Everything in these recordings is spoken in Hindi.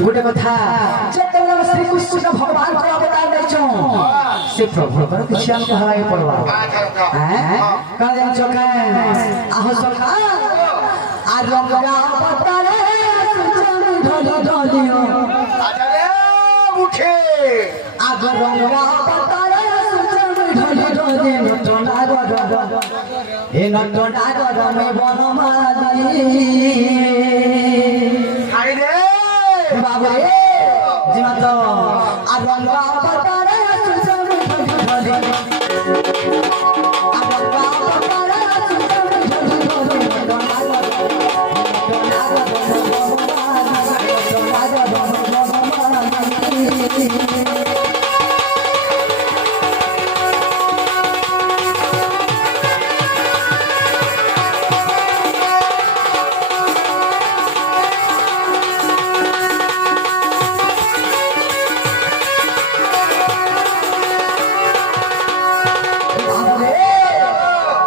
गोटे कथा जते श्री कृष्ण भगवान को अवतार दैछो से प्रभु पर कुछ हम कहवाई पड़वा हैं का जान चोका आहो सखा आ रंगा अवतार ढोली ढोलियो अरे उठे आग रंगा अवतार ढोली ढोली नटना रो हे नटना रो में बनमाली आई रे बाबा रे जिमा तो आ रंगा अवतार ढोली आ रंगा अवतार ढोली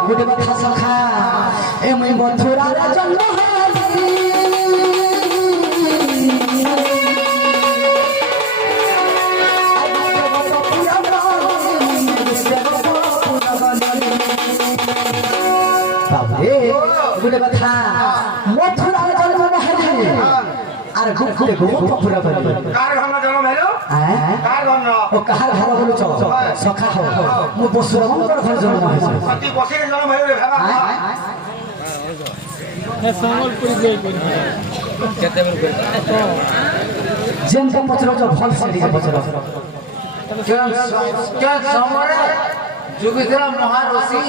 गोटे कथा सखा ए मुई मथुरा जन्म गोटे कथा मथुरा जन्म हेली आर गुटे गोप पूरा कर कार घन जन्म हेलो कार घन ओ कहार घर बोलु छ सखा हो मु बसुरमंकर घर जन्म है अति बसी जन्म हेलो रे भाबा मैं संबलपुरी गई केते बेर जेन के पचरो जो फल से के पचरो क्या समय जुगिधरा महाऋषि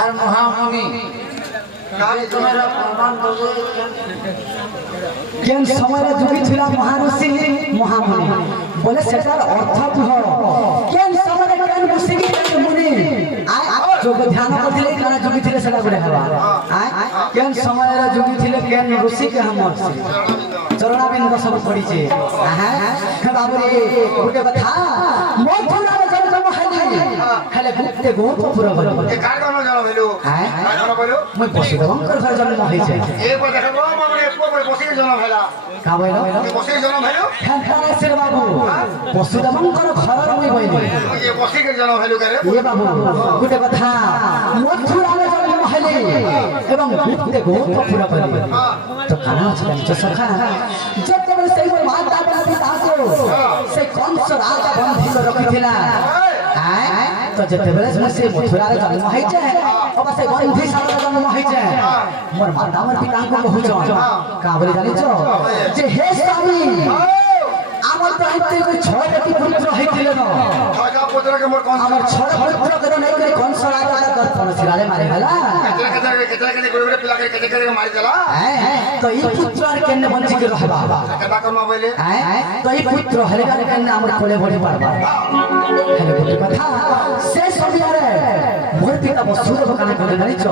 और महामुनि काल तुम्हारा प्रमाण दोगे केन समय रे जुगी छिला महाऋषि महामुनि बोले सेटार अर्थ कुह केन समय रे केन ऋषि केन मुनि आय जो ध्यान करथिले काना जुगी छिले सेटा बोले हवा आय केन समय रे जुगी छिले केन ऋषि के हम चरणाबिंद सब पड़ी छे आहा बाबू रे गोटे कथा मथुरा जन्म हेली खाले गुप्ते गोप पूरा बन ए कार घन जन्म हेलो आय कार घन बोलो मैं बसुरमंकर घर जन्म होई छे ए को देखबो मने एको पर बसी जन्म हेला का बोलो ए बसी जन्म हेलो फैंटाना सिर बाबू बसुरमंकर घर मुई बोली ये बसी के जन्म हेलो करे ये बाबू गोटे कथा मथुरा जन्म हेली एवं गुप्ते गोप पूरा बन तो काना छ सखा जब तब से माता पिता को से कंस राजा बंधी को रखिथिला आय तो जते बेले से मथुरा रे जन्म होई छै अब से बंधी सारा जन्म होई छै मोर माता मोर पिता को कहू छ का बोले जानि छ जे हे स्वामी आमर तो हते को छह बेटी पुत्र हेतिले न छजा पुत्र के मोर कौन आमर छह पुत्र के नै करे कंस राजा का दर्पण सिराले मारे हला केते गोरे पिला के केते मारी देला तो ई पुत्र केने बंची के रहबा केता कर्म बोले तो ई पुत्र हरे का केने आमर कोले बड़ी पारबा हेले गोटे कथा से सबियारे मोर पिता बसुर बकाने कोले नहीं छ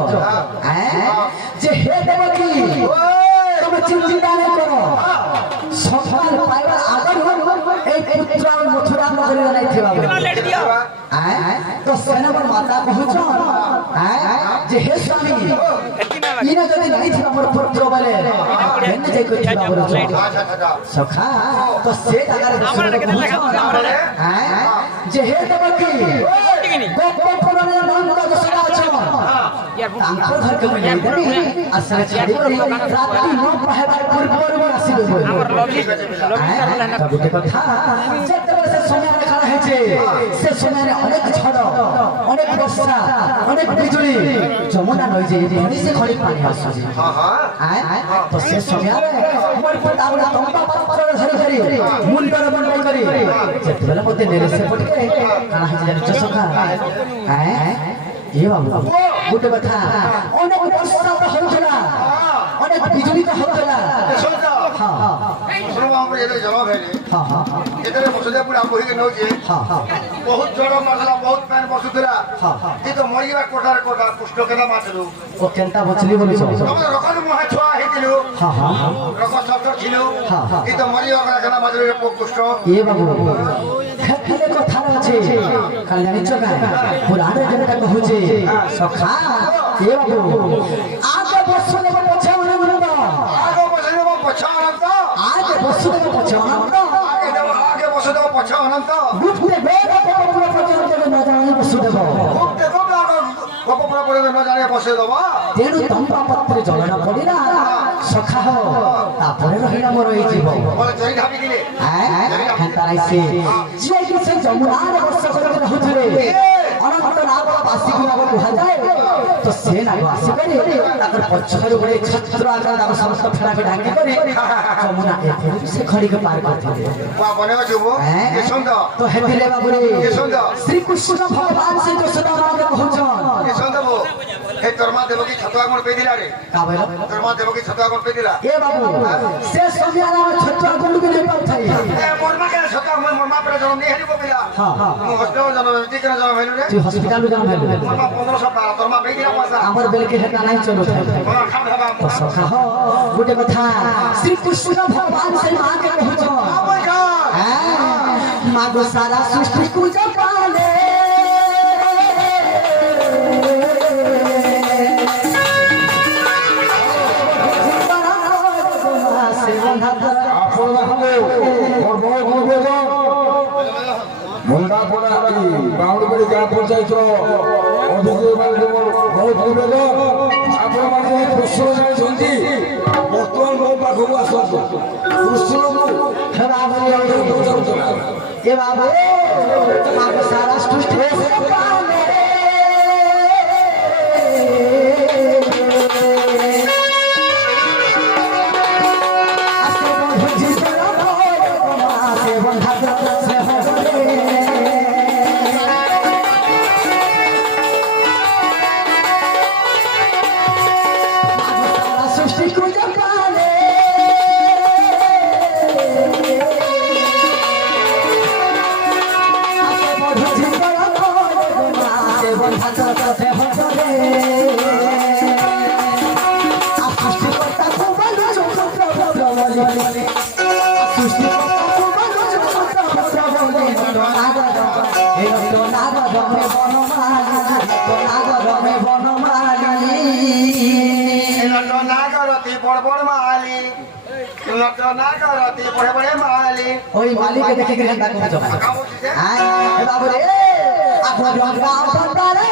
जे हे देवकी तुम चिंता नहीं करो सफल पाइबा आगर हो एक पुत्र मथुरा नगरी नहीं थिबा तो सेनावर माता कहछ जे हे स्वामी इना जदि नहीं थिबा मोर पुत्र बोले केने जे को थिबा बोलछ सखा तो से अगर कहछ जे हे देवकी गोपपुर ने नंद दसरा छ तांको घर के नहीं देबी असर छाड़ी करी राती 9 पहर पूर्व में आसी बोल तो गोटे कथा जते से समय खड़ा है छे से समय अनेक झड़ अनेक वर्षा अनेक बिजुली जमुना नई जे पानी से खड़ी पानी आसुजी तो से समय मोर पर दाउडा तंबा पत्थर धरि धरि मुंडर बंद करी जते बेला मते नेले से पटके काना है जानि सखा ये बाबू गोटे कथा अनेक वर्षा तो होतला अनेक बिजुली तो होतला हां सुनो हम ये जवाब है हां हां एतरे मसले पूरा कोही के नौजे हां हां बहुत जड़ मसला बहुत पैन बसुतला हां हां ये तो मरिया कोठार कोठा पुष्ट केना माथलु ओ केनता बचली बोली छ हम रकन मुहा छुआ हेतिलु हां हां रक शब्द छिलु हां हां ये तो मरिया केना माथलु रे पुष्ट ये बाबू खेले कथा আছে कल्याणी चका पुराण जेटा कहू छे सखा ये बाबू आगे बसले पछा आनंद आगे बसले पछा आनंद आगे बस বসুদেব পছে অনন্ত আগে বসুদেব পছে অনন্ত গুপ্তে বেদ গোপপুর পর্যন্ত ন জানি বসুদেব গুপ্তে গোপপুর পর্যন্ত ন জানি বসুদেব তেণু তম্বা পত্রে জলনা পড়িলা সখা হ তারপরে রহিলা মোর এই জীব বলে জরি ঢাপি দিলে হ্যাঁ হেতারাইছে যে কি সে যমুনার বর্ষ করে রহুଥିଲେ অনন্ত নাগ বাসিকি নাগ কুহাযাଏ তো সে নাগ আসিপারে তাଙ୍କର ପଛରୁ ଗୋଟେ ଛତ୍ର ଆକାର ତାଙ୍କ ସମସ୍ତ ଫେରାକୁ ଢାଙ୍କି କରି ଯମୁନା ଏପଟୁ ସେ ଖଡ଼ିକୁ ପାର କରିଥିଲେ মনে আছে গো এ সুন্দর ତ ହେଥିଲେ ବାବୁରେ এ সুন্দর ଶ୍ରୀକୃଷ୍ଣ ଭଗବାନ ଶ୍ରୀ ଯଶୋଦାମାଙ୍କୁ କହୁଛନ୍ এ সুন্দর হে তরমা দেবকী ছতুয়া কোন পেদিলা রে କାବେଳେ তরমা দেবকী ছতুয়া কোন পেদিলা ଏ ବାବୁ ସେ ସମୟରେ ଆମ ଛତ୍ର ଗୁଣ୍ଡକୁ ନେଇ ପାରୁଥାଏ এ মরমা কে ছতুয়া মরমা পরে জন্ম নেই হেরি কপিলা ହଁ মু হস্পিটাল জন্ম ঠিক না জন্ম হেলু রে তুই ହସ୍ପିଟାଲରୁ ଜନ୍ମ ହେଲୁ মরমা 15 সপ্তাহ তরমা পেদিলা পয়সা ଆମର ବେଳକେ ହେଟା ନାହିଁ ଚଲୁଥାଏ মরমা খাম খাবা ତ ସଖା ହ ଗୋଟେ କଥା ଶ୍ରୀକୃଷ୍ଣ ଭଗବାନ ସେ ମାଆକେ କହୁଛନ୍ ମାଗୋ ସାରା ସୃଷ୍ଟିକୁ ଜପାଲେ मुंडा पड़ा बाउंडरी गाँव पंचायत अधिकारी बहुत निवेदन आपण मैंने कृष्ण जानते बर्तमान मो पाखक आसतु कृष्ण ए बाबू मागो सारा सृष्टि ওই মালিক দেখে গেলেন তাকে হ্যাঁ বাবু রে আপন গাঁও বন্দারে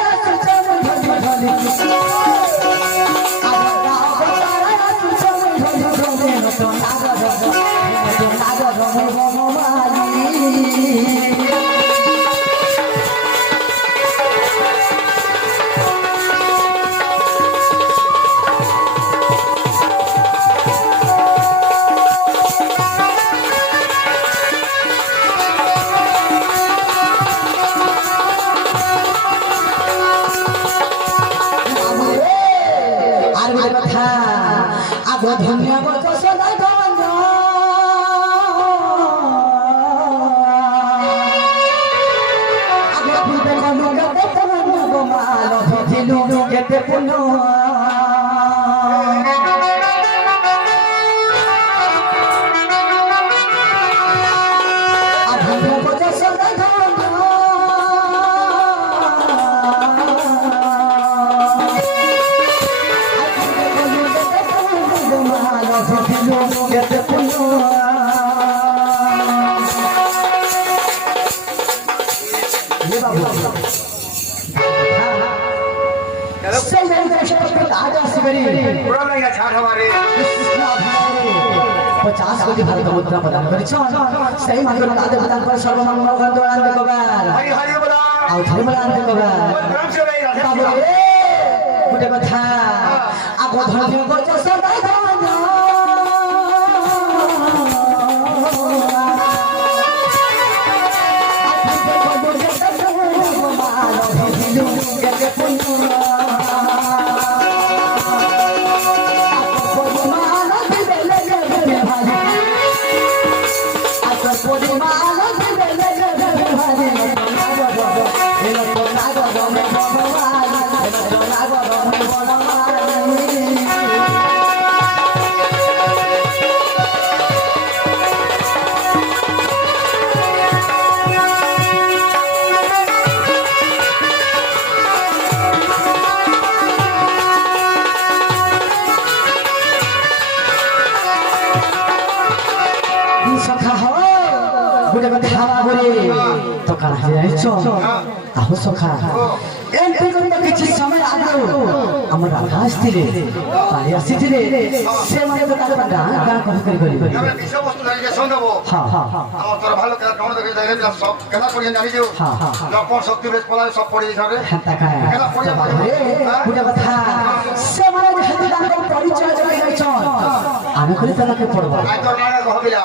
ধন্যবাদ সদা ধন্য আগে পূর্বে কনু কেতে পুণ্য গোমাল দিলু কেতে পুণ্য ধন্যবাদ সদা ধন্য पचास कोटी भारत मुद्रा प्रदान कर सही मात्र दादे प्रदान कर सर्वमंगल गंदोलान देखबार आउ थरे बलान देखबार बाबू रे गुटे कथा आगो धर्म गज सदा धन সখা হ গোটে কথা বলে তো কানা যাইছ আহো সখা এমপি করতে কিছু সময় আগেও আমার রাধা আসছিলে পাড়ি আসিছিলে ସେମାନେ তো তাদের গাঁ গাঁ কহ করে গলি ଆମେ ବିଷୟ ବସ୍ତୁ ଜାଣି ଶୁଣି ଦେବ হ্যাঁ হ্যাঁ আমার তোর ভালো কেনা কেমন দেখে যাই সব কেনা পড়িয়ে জানি যাও হ্যাঁ হ্যাঁ লক্ষণ শক্তি বেশ পড়ায় সব পড়িয়ে যাবে হাতা কায় গোটে কথা ସେମାନେ যেহেতু ତାଙ୍କର ପରିଚୟ ଜଣାଇ ଯାଇଛନ୍ ଆମେ କରି ତାকে ପড়ବା আই তোর নায়ক হবিলা